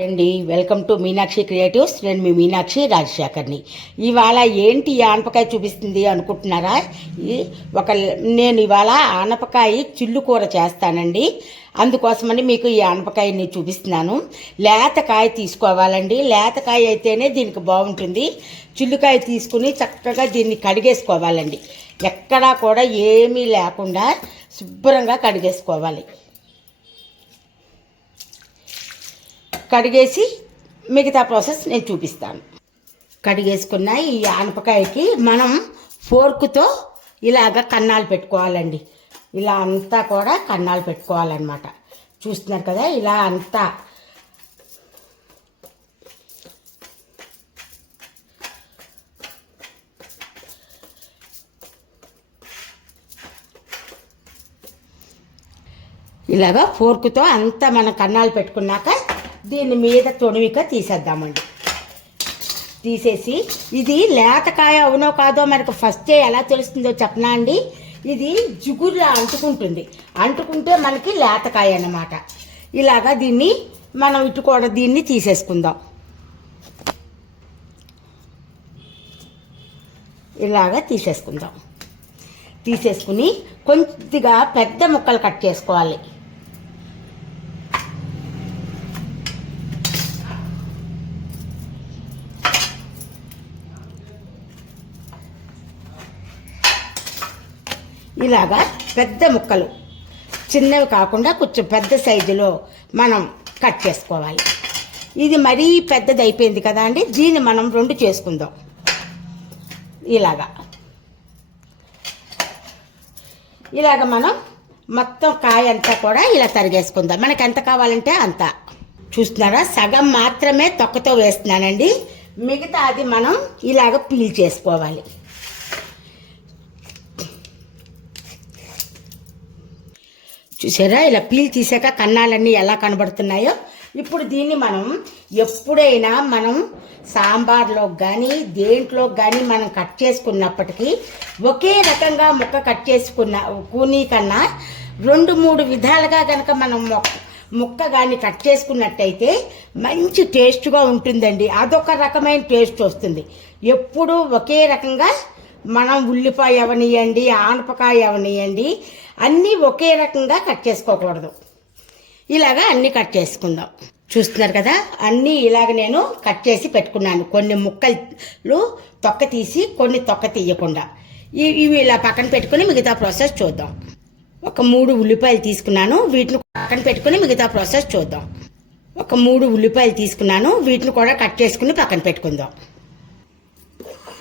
అండి welcome to Meenakshi creatives. నేను మీ మీనాక్షి రాజశేఖర్ని. ఇవాళ ఏంటి ఈ ఆనపకాయ చూపిస్తుంది అనుకుంటున్నారా? నేను ఇవాళ ఆనపకాయ చిల్లు కూర చేస్తానండి. అందుకోసమని మీకు ఈ ఆనపకాయని చూపిస్తున్నాను. లేతకాయ తీసుకోవాలండి. లేతకాయ అయితేనే దీనికి బాగుంటుంది. చిల్లుకాయ తీసుకుని చక్కగా దీన్ని కడిగేసుకోవాలండి. ఎక్కడా కూడా ఏమీ లేకుండా శుభ్రంగా కడిగేసుకోవాలి. కడిగేసి మిగతా ప్రాసెస్ నేను చూపిస్తాను. కడిగేసుకున్న ఈ ఆనపకాయకి మనం ఫోర్కుతో ఇలాగ కన్నాలు పెట్టుకోవాలండి. ఇలా అంతా కూడా కన్నాలు పెట్టుకోవాలన్నమాట. చూస్తున్నారు కదా, ఇలా అంతా ఇలాగా ఫోర్కుతో అంతా మనం కన్నాలు పెట్టుకున్నాక దీని మీద తొణివిక తీసేద్దామండి. తీసేసి ఇది లేతకాయ అవునో కాదో మనకు ఫస్టే ఎలా తెలుస్తుందో చెప్పనా అండి. ఇది జిగురులా అంటుకుంటే మనకి లేతకాయ అన్నమాట. ఇలాగా దీన్ని మనం ఇటు కూడా దీన్ని తీసేసుకుందాం. ఇలాగా తీసేసుకుని కొద్దిగా పెద్ద ముక్కలు కట్ చేసుకోవాలి. ఇలాగా పెద్ద ముక్కలు, చిన్నవి కాకుండా కొంచెం పెద్ద సైజులో మనం కట్ చేసుకోవాలి. ఇది మరీ పెద్దది అయిపోయింది కదా అండి, దీన్ని మనం రెండు చేసుకుందాం. ఇలాగ మనం మొత్తం కాయ అంతా కూడా ఇలా తరిగేసుకుందాం. మనకి ఎంత కావాలంటే అంత. చూస్తున్నారా, సగం మాత్రమే తొక్కతో వేస్తున్నానండి. మిగతా అది మనం ఇలాగ పీల్ చేసుకోవాలి. చూసారా, ఇలా పీల్ తీసాక కన్నాలన్నీ ఎలా కనబడుతున్నాయో. ఇప్పుడు దీన్ని మనం ఎప్పుడైనా మనం సాంబార్లో కానీ దేంట్లో కానీ మనం కట్ చేసుకున్నప్పటికీ ఒకే రకంగా ముక్క కట్ చేసుకున్న కూనీ కన్నా 2-3 విధాలుగా కనుక మనం ముక్క కానీ కట్ చేసుకున్నట్టయితే మంచి టేస్ట్గా ఉంటుందండి. అదొక రకమైన టేస్ట్ వస్తుంది. ఎప్పుడూ ఒకే రకంగా మనం ఉల్లిపాయ అవనియండి, ఆనపకాయ అవనియండి, అన్నీ ఒకే రకంగా కట్ చేసుకోకూడదు. ఇలాగా అన్నీ కట్ చేసుకుందాం. చూస్తున్నారు కదా, అన్నీ ఇలాగ నేను కట్ చేసి పెట్టుకున్నాను. కొన్ని ముక్కలు తొక్క తీసి, కొన్ని తొక్క తీయకుండా. ఇవి ఇలా పక్కన పెట్టుకుని మిగతా ప్రాసెస్ చూద్దాం. ఒక 3 ఉల్లిపాయలు తీసుకున్నాను, వీటిని పక్కన పెట్టుకుని మిగతా ప్రాసెస్ చూద్దాం. ఒక 3 ఉల్లిపాయలు తీసుకున్నాను, వీటిని కూడా కట్ చేసుకుని పక్కన పెట్టుకుందాం.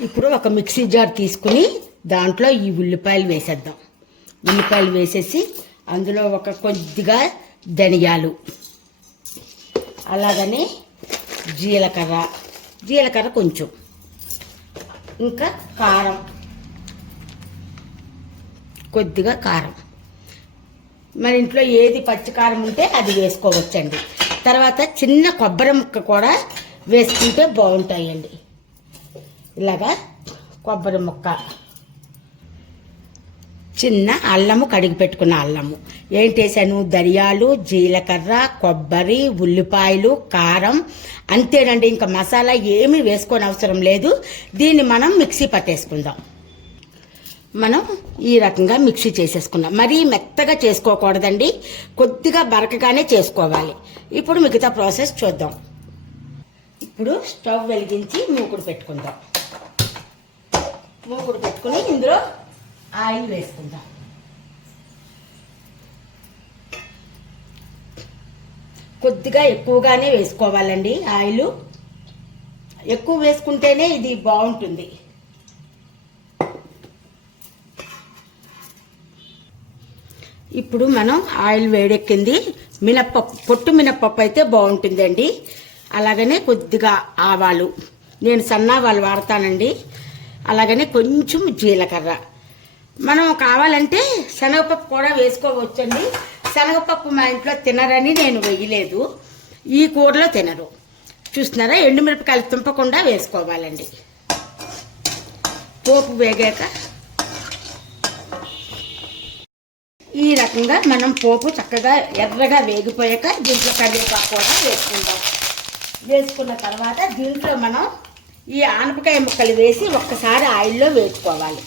ఇప్పుడు ఒక మిక్సీ జార్ తీసుకుని దాంట్లో ఈ ఉల్లిపాయలు వేసేద్దాం. ఉల్లిపాయలు వేసేసి అందులో ఒక కొద్దిగా ధనియాలు, అలాగనే జీలకర్ర కొంచెం, ఇంకా కారం, కొద్దిగా కారం. మన ఇంట్లో ఏది పచ్చికారం ఉంటే అది వేసుకోవచ్చండి. తర్వాత చిన్న కొబ్బరి ముక్క కూడా వేసుకుంటే బాగుంటాయండి. ఇలాగా కొబ్బరి ముక్క, చిన్న అల్లము, కడిగి పెట్టుకున్న అల్లము, ఏంటేసాను, ధనియాలు, జీలకర్ర, కొబ్బరి, ఉల్లిపాయలు, కారం, అంతేనండి. ఇంకా మసాలా ఏమీ వేసుకోని అవసరం లేదు. దీన్ని మనం మిక్సీ పట్టేసుకుందాం. మనం ఈ రకంగా మిక్సీ చేసేసుకున్నాం. మరీ మెత్తగా చేసుకోకూడదండి, కొద్దిగా బరకగానే చేసుకోవాలి. ఇప్పుడు మిగతా ప్రాసెస్ చూద్దాం. ఇప్పుడు స్టవ్ వెలిగించి మూకుడు పెట్టుకుందాం. మూకుడు పెట్టుకుని ఇందులో ఆయిల్ వేసుకుందాం. కొద్దిగా ఎక్కువగానే వేసుకోవాలండి. ఆయిల్ ఎక్కువ వేసుకుంటేనే ఇది బాగుంటుంది. ఇప్పుడు మనం ఆయిల్ వేడెక్కింది. పొట్టు మినప్పప్పు అయితే బాగుంటుందండి. అలాగనే కొద్దిగా ఆవాలు, నేను సన్నావాలు వాడతానండి. అలాగనే కొంచెం జీలకర్ర. మనం కావాలంటే శనగపప్పు కూడా వేసుకోవచ్చండి. శనగపప్పు మా ఇంట్లో తినరని నేను వేయలేదు. ఈ కూరలో తినరు. చూస్తున్నారా, ఎండుమిరపకాయలు తుంపకుండా వేసుకోవాలండి. పోపు వేగాక ఈ రకంగా మనం పోపు చక్కగా ఎర్రగా వేగిపోయాక దీంట్లో కరివేపాకు కూడా వేసుకుందాం. వేసుకున్న తర్వాత దీంట్లో మనం ఈ ఆనపకాయ ముక్కలు వేసి ఒక్కసారి ఆయిల్లో వేసుకోవాలి.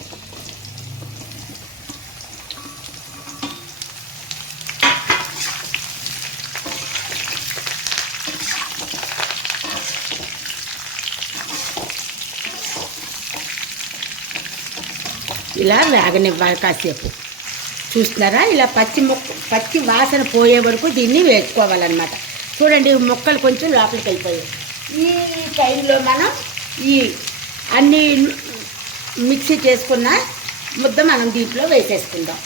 ఇలా వేగనివ్వాలి కాసేపు. చూస్తున్నారా, ఇలా పచ్చి వాసన పోయే వరకు దీన్ని వేసుకోవాలన్నమాట. చూడండి, ముక్కలు కొంచెం లోపలికి వెళ్ళిపోయాయి. ఈ టైంలో మనం ఈ అన్ని మిక్సీ చేసుకున్న ముద్ద మనం దీంట్లో వేసేసుకుందాం.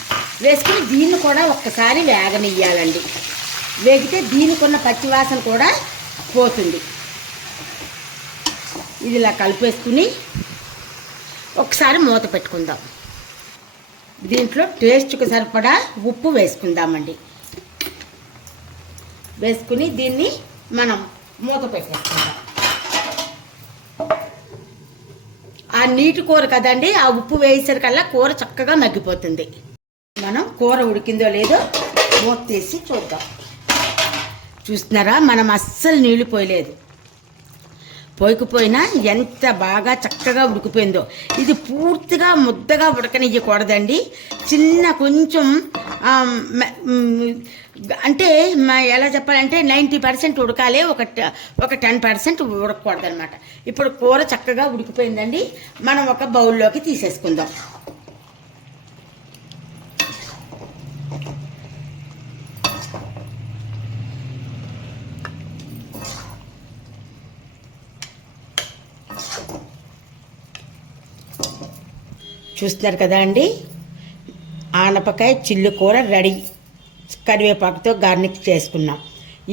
వేసుకుని దీన్ని కూడా ఒక్కసారి వేగనియ్యాలండి. వేగితే దీనికి ఉన్న పచ్చి వాసన కూడా పోతుంది. ఇది ఇలా కలిపేసుకుని ఒకసారి మూత పెట్టుకుందాం. దీంట్లో టేస్ట్కి సరిపడా ఉప్పు వేసుకుందామండి. వేసుకుని దీన్ని మనం మూత పెట్టేసుకుందాం. ఆ నీటి కూర కదండి, ఆ ఉప్పు వేసేసరికల్లా కూర చక్కగా మగ్గిపోతుంది. మనం కూర ఉడికిందో లేదో మూత తీసి చూద్దాం. చూస్తున్నారా, మనం అస్సలు నీళ్లు పోయలేదు. పోయకపోయినా ఎంత బాగా చక్కగా ఉడికిపోయిందో. ఇది పూర్తిగా ముద్దగా ఉడకనియ్యకూడదండి. చిన్న కొంచెం అంటే ఎలా చెప్పాలంటే 90% ఉడకాలి, ఒక 10% ఉడకకూడదు అనమాట. ఇప్పుడు కూర చక్కగా ఉడికిపోయిందండి. మనం ఒక బౌల్లోకి తీసేసుకుందాం. చూస్తున్నారు కదా అండి, ఆనపకాయ చిల్లు కూర రెడీ. కరివేపాకుతో గార్నిష్ చేసుకున్నాం.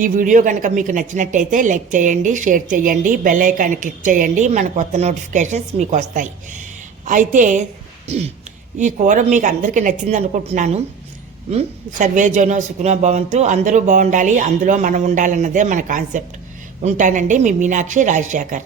ఈ వీడియో కనుక మీకు నచ్చినట్టయితే లైక్ చేయండి, షేర్ చేయండి, బెల్ ఐకాన్ క్లిక్ చేయండి. మన కొత్త నోటిఫికేషన్స్ మీకు వస్తాయి. అయితే ఈ కూర మీకు అందరికీ నచ్చింది అనుకుంటున్నాను. సర్వే జనో సుఖనో భవంతు. అందరూ బాగుండాలి, అందులో మనం ఉండాలన్నదే మన కాన్సెప్ట్. ఉంటానండి, మీ మీనాక్షి రాజశేఖర్.